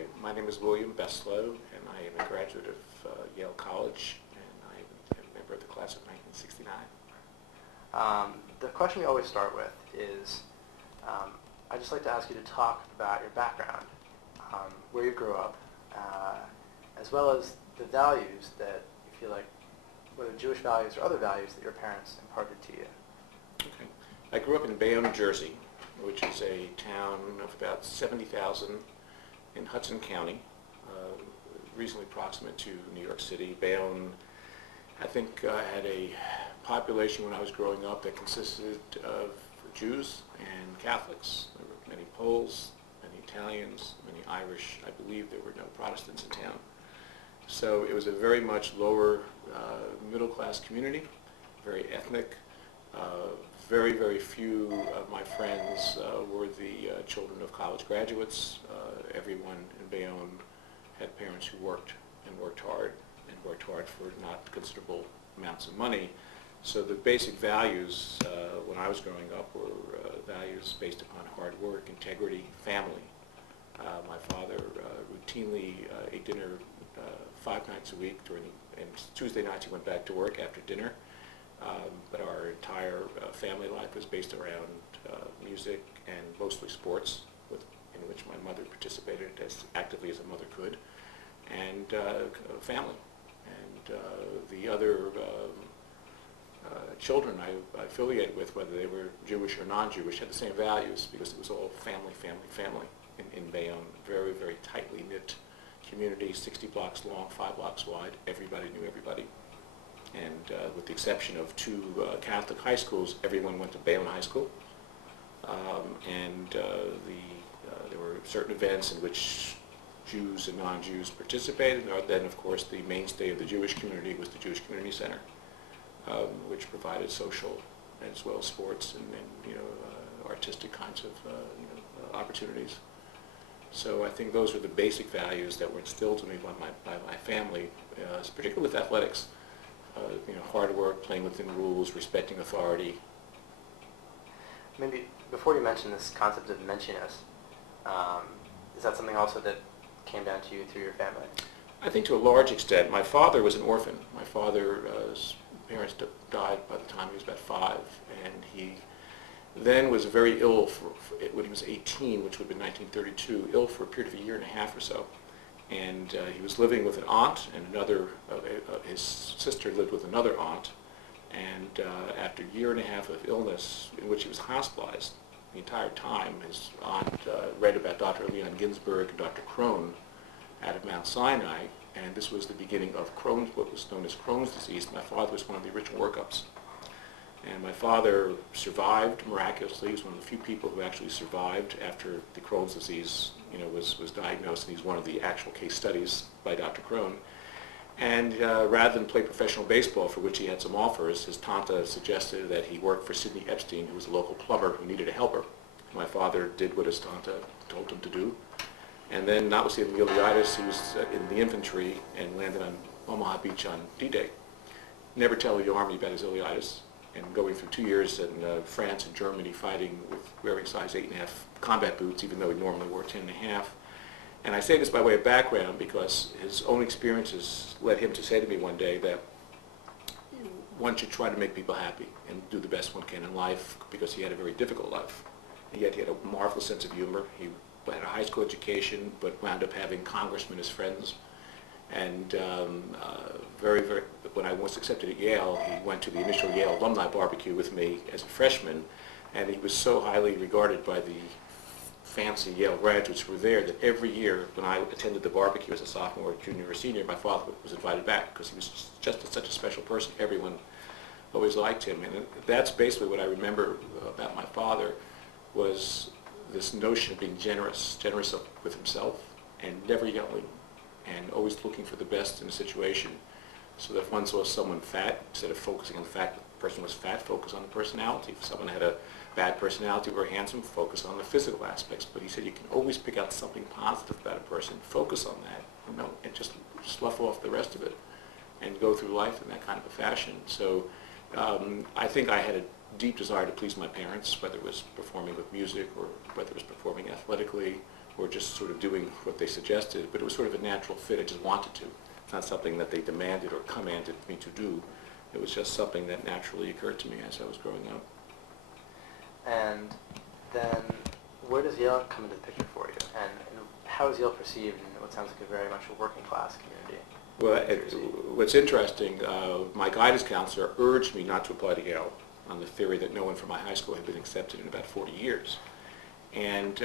Okay, my name is William Beslow, and I am a graduate of Yale College, and I am a member of the class of 1969. The question we always start with is, I'd just like to ask you to talk about your background, where you grew up, as well as the values that you feel like, whether Jewish values or other values that your parents imparted to you. Okay. I grew up in Bayonne, New Jersey, which is a town of about 70,000 in Hudson County, reasonably proximate to New York City. Bayonne, I think, had a population when I was growing up that consisted of Jews and Catholics. There were many Poles, many Italians, many Irish. I believe there were no Protestants in town. So it was a very much lower middle-class community, very ethnic. Very, very few of my friends were the children of college graduates. Everyone in Bayonne had parents who worked hard for not considerable amounts of money. So the basic values when I was growing up were values based upon hard work, integrity, family. My father routinely ate dinner 5 nights a week, and Tuesday nights he went back to work after dinner. But our entire family life was based around music and mostly sports, in which my mother participated as actively as a mother could, and family. And the other children I affiliated with, whether they were Jewish or non-Jewish, had the same values, because it was all family, family, family in Bayonne. Very, very tightly knit community, 60 blocks long, 5 blocks wide. Everybody knew everybody. And with the exception of 2 Catholic high schools, everyone went to Bayonne High School. There were certain events in which Jews and non-Jews participated. And then, of course, the mainstay of the Jewish community was the Jewish Community Center, which provided social as well as sports and artistic kinds of opportunities. So I think those were the basic values that were instilled to me by my family, particularly with athletics. Hard work, playing within rules, respecting authority. Maybe before you mention this concept of menschiness, is that something also that came down to you through your family? I think to a large extent. My father was an orphan. My father's parents died by the time he was about 5, and he then was very ill when he was 18, which would have been 1932, ill for a period of a year and a half or so. And he was living with an aunt, and his sister lived with another aunt. And after a year and a half of illness, in which he was hospitalized the entire time, his aunt read about Dr. Leon Ginsberg and Dr. Crohn out of Mount Sinai, and this was the beginning of Crohn's, what was known as Crohn's disease. My father was one of the original workups. And my father survived miraculously. He was one of the few people who actually survived after the Crohn's disease was diagnosed, and he's one of the actual case studies by Dr. Crohn. And rather than play professional baseball, for which he had some offers, his tante suggested that he work for Sidney Epstein, who was a local plumber who needed a helper. My father did what his tante told him to do. And then, notwithstanding ileitis, he was in the infantry and landed on Omaha Beach on D-Day. Never tell the Army about his ileitis, and going through 2 years in France and Germany fighting with wearing size 8.5 combat boots, even though he normally wore 10.5. And I say this by way of background because his own experiences led him to say to me one day that one should try to make people happy and do the best one can in life, because he had a very difficult life. And yet he had a marvelous sense of humor. He had a high school education, but wound up having congressmen as friends. And when I was accepted at Yale, he went to the initial Yale alumni barbecue with me as a freshman, and he was so highly regarded by the fancy Yale graduates who were there that every year when I attended the barbecue as a sophomore, junior, or senior, my father was invited back because he was just such a special person. Everyone always liked him, and that's basically what I remember about my father, was this notion of being generous with himself and never yelling, and always looking for the best in a situation. So that if one saw someone fat, instead of focusing on the fact that the person was fat, focus on the personality. If someone had a bad personality or handsome, focus on the physical aspects. But he said you can always pick out something positive about a person, focus on that, and just slough off the rest of it, and go through life in that kind of a fashion. So I think I had a deep desire to please my parents, whether it was performing with music or whether it was performing athletically or just sort of doing what they suggested, but it was sort of a natural fit. I just wanted to. It's not something that they demanded or commanded me to do. It was just something that naturally occurred to me as I was growing up. And then where does Yale come into the picture for you? And how is Yale perceived in what sounds like a very much a working class community? Well, what's interesting, my guidance counselor urged me not to apply to Yale on the theory that no one from my high school had been accepted in about 40 years. And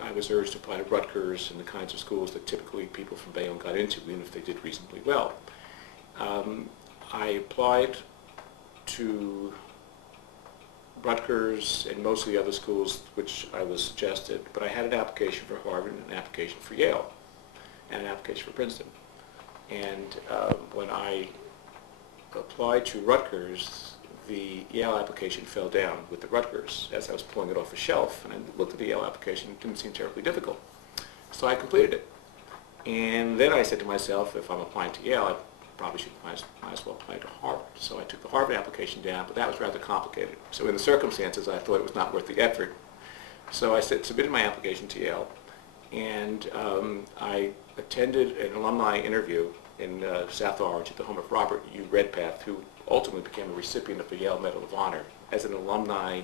I was urged to apply to Rutgers and the kinds of schools that typically people from Bayonne got into, even if they did reasonably well. I applied to Rutgers and most of the other schools which I was suggested, but I had an application for Harvard and an application for Yale and an application for Princeton. And when I applied to Rutgers, the Yale application fell down with the Rutgers as I was pulling it off a shelf, and I looked at the Yale application. It didn't seem terribly difficult. So I completed it. And then I said to myself, if I'm applying to Yale, I probably might as well apply to Harvard. So I took the Harvard application down, but that was rather complicated. So in the circumstances, I thought it was not worth the effort. So I submitted my application to Yale, and I attended an alumni interview in South Orange at the home of Robert U. Redpath, who ultimately became a recipient of the Yale Medal of Honor as an alumni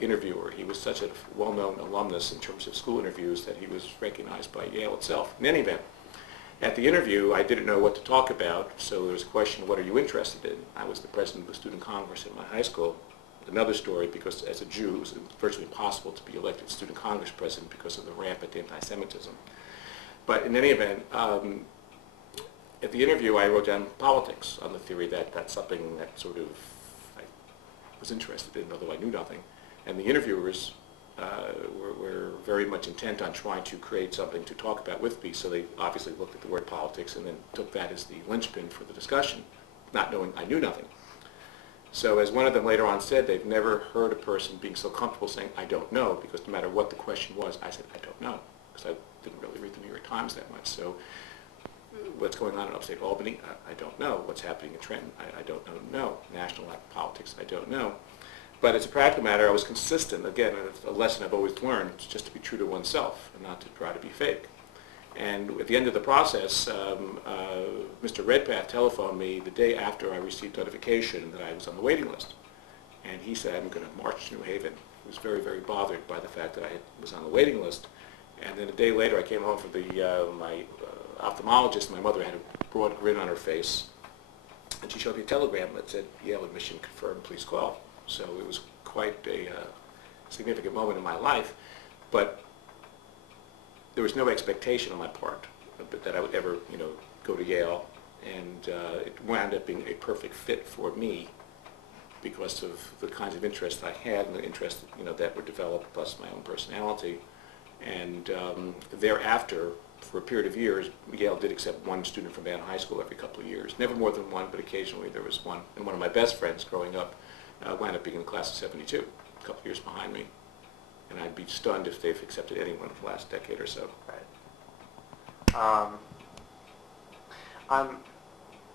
interviewer. He was such a well-known alumnus in terms of school interviews that he was recognized by Yale itself. In any event, at the interview, I didn't know what to talk about, so there was a question, what are you interested in? I was the president of the Student Congress at my high school. Another story, because as a Jew, it was virtually impossible to be elected Student Congress president because of the rampant anti-Semitism. But in any event, at the interview, I wrote down politics on the theory that that's something that sort of I was interested in, although I knew nothing. And the interviewers were very much intent on trying to create something to talk about with me, so they obviously looked at the word politics and then took that as the linchpin for the discussion, not knowing I knew nothing. So as one of them later on said, they've never heard a person being so comfortable saying, I don't know, because no matter what the question was, I said, I don't know, because I didn't really read the New York Times that much. So what's going on in upstate Albany? I don't know. What's happening in Trenton? I don't know. No. National politics? I don't know. But as a practical matter, I was consistent. Again, it's a lesson I've always learned, just to be true to oneself and not to try to be fake. And at the end of the process, Mr. Redpath telephoned me the day after I received notification that I was on the waiting list. And he said, I'm going to march to New Haven. He was very, very bothered by the fact that I was on the waiting list. And then a day later, I came home from my ophthalmologist. My mother had a broad grin on her face. And she showed me a telegram that said, Yale admission confirmed, please call. So it was quite a significant moment in my life. But there was no expectation on my part that I would ever, go to Yale, and it wound up being a perfect fit for me because of the kinds of interests I had and the interests, that were developed, plus my own personality. And thereafter, for a period of years, Yale did accept one student from Bayonne High School every couple of years. Never more than one, but occasionally there was one. And one of my best friends growing up wound up being in the class of 72, a couple of years behind me. And I'd be stunned if they've accepted anyone for the last decade or so. Right.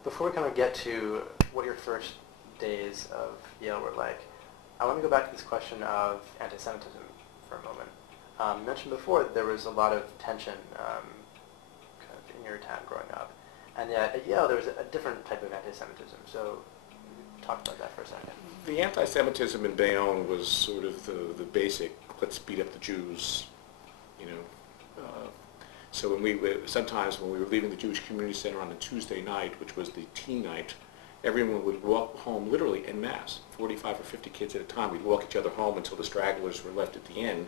Before we kind of get to what your first days of Yale were like, I want to go back to this question of anti-Semitism for a moment. You mentioned before that there was a lot of tension kind of in your town growing up. And yet at Yale there was a different type of anti-Semitism. So talk about that for a second. The anti-Semitism in Bayonne was sort of the basic, let's beat up the Jews, So sometimes when we were leaving the Jewish Community Center on a Tuesday night, which was the teen night, everyone would walk home literally en masse, 45 or 50 kids at a time. We'd walk each other home until the stragglers were left at the end,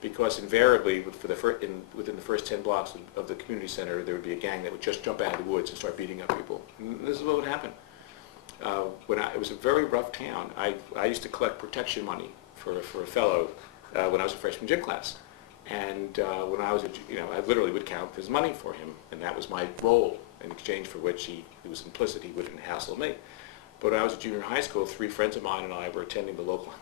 because invariably within the first 10 blocks of the community center, there would be a gang that would just jump out of the woods and start beating up people. And this is what would happen. It was a very rough town. I used to collect protection money for a fellow when I was a freshman gym class. And when I was, I literally would count his money for him, and that was my role, in exchange for which it was implicit he wouldn't hassle me. But when I was a junior in high school, 3 friends of mine and I were attending the local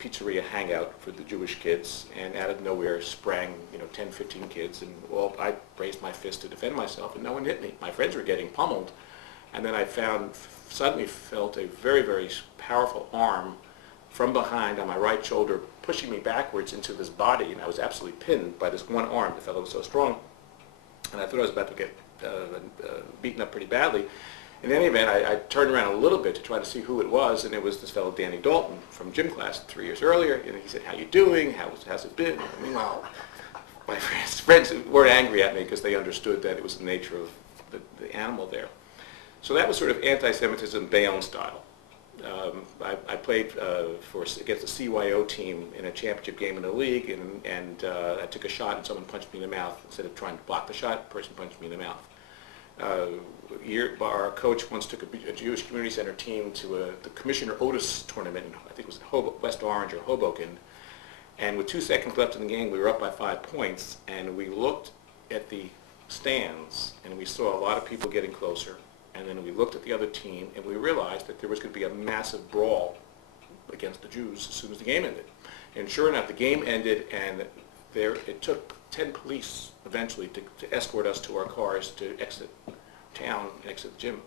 pizzeria hangout for the Jewish kids, and out of nowhere sprang, 10, 15 kids, and I raised my fist to defend myself, and no one hit me. My friends were getting pummeled, and then I suddenly felt a very, very powerful arm from behind on my right shoulder, pushing me backwards into this body, and I was absolutely pinned by this one arm. The fellow was so strong, and I thought I was about to get beaten up pretty badly. In any event, I turned around a little bit to try to see who it was, and it was this fellow Danny Dalton from gym class 3 years earlier. And he said, "How you doing? How's it been?" And meanwhile, my friends weren't angry at me because they understood that it was the nature of the animal there. So that was sort of anti-Semitism Bayonne style. I played against the CYO team in a championship game in the league, and I took a shot and someone punched me in the mouth. Instead of trying to block the shot, the person punched me in the mouth. Our coach once took a Jewish community center team to the Commissioner Otis tournament, I think it was West Orange or Hoboken, and with 2 seconds left in the game, we were up by 5 points, and we looked at the stands, and we saw a lot of people getting closer, and then we looked at the other team, and we realized that there was going to be a massive brawl against the Jews as soon as the game ended. And sure enough, the game ended, and it took 10 police eventually to escort us to our cars to exit town and exit the gym.